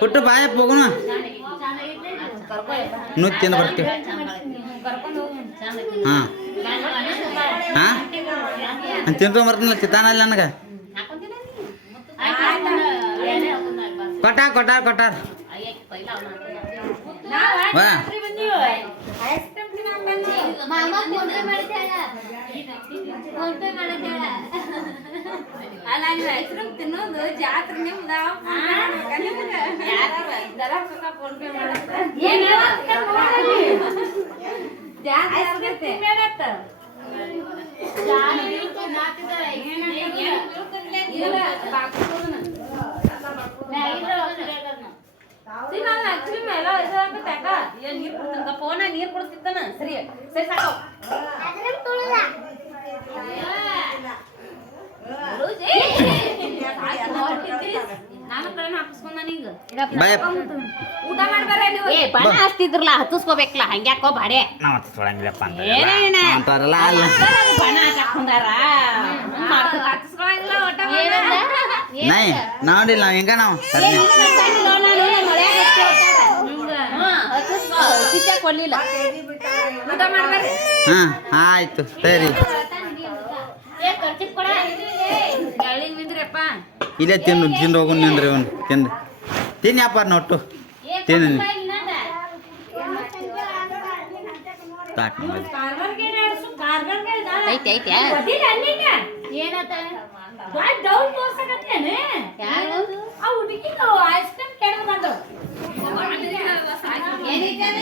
ಪುಟ್ಟು ಬಾಯಪ್ಪ ಹೋಗೋಣ ನುಚ್ಚಿ ತಿಂದು ಬರ್ತೀವಿ ಹಾಂ ಹಾಂ ತಿಂದು ಬರ್ತೀನಿಲ್ಲ ಚಿತ್ತಾನಲ್ಲಿ ನನಗೆ ಕೊಟ್ಟಾರ ಬಾ ಅಲ್ಲ ನೀವು ಐಸ್ ಕ್ರೀಮ್ ತಿನ್ನೋದು ಜಾತ್ರೆ ನಿಮ್ದ ಫೋನ್ ಪೇ ಫೋನ ನೀರ್ ಕೊಡ್ತಿದ್ದಾನ ಸರಿ ಸರಿ ಸಾಕು ನಾನು ಕಡೆ ಹಾಕಿಸ್ಕೊಂಡ ನೀಗ ಊಟ ಮಾಡ್ಬಾರ ನೀವು ಬಣ ಹಚ್ತಿದ್ರಲ್ಲ ಹತ್ತಿಸ್ಕೋಬೇಕಲ್ಲ ಹಂಗ್ಯಾಕೋ ಬಾಡೆ ನಾವು ಹತ್ತಿಸ್ಕೊಳಂಗಿಲ್ಲಪ್ಪ ಅಂತಾರಲ್ಲ ಬಣ ಹಾಕೊಂಡಾರ ಹತ್ತಿಸ್ಕೊಳಂಗಿಲ್ಲ ಊಟ ನೈ ನೋಡಿಲ್ಲ ನಾವು ಹೆಂಗ ನಾವು ಕೊಡ್ಲಿಲ್ಲ ಊಟ ಮಾಡ್ಬಾರ ಹಾಂ ಆಯ್ತು ಸರಿ ಇಲ್ಲೇ ತಿಂದು ಹೋಗು ನಿಂದ್ರಿ ಅವನು ತಿನ್ನಿ ವ್ಯಾಪಾರ ನೋಟ್ಟು ತಿನ್ನು ಏನೈತೆ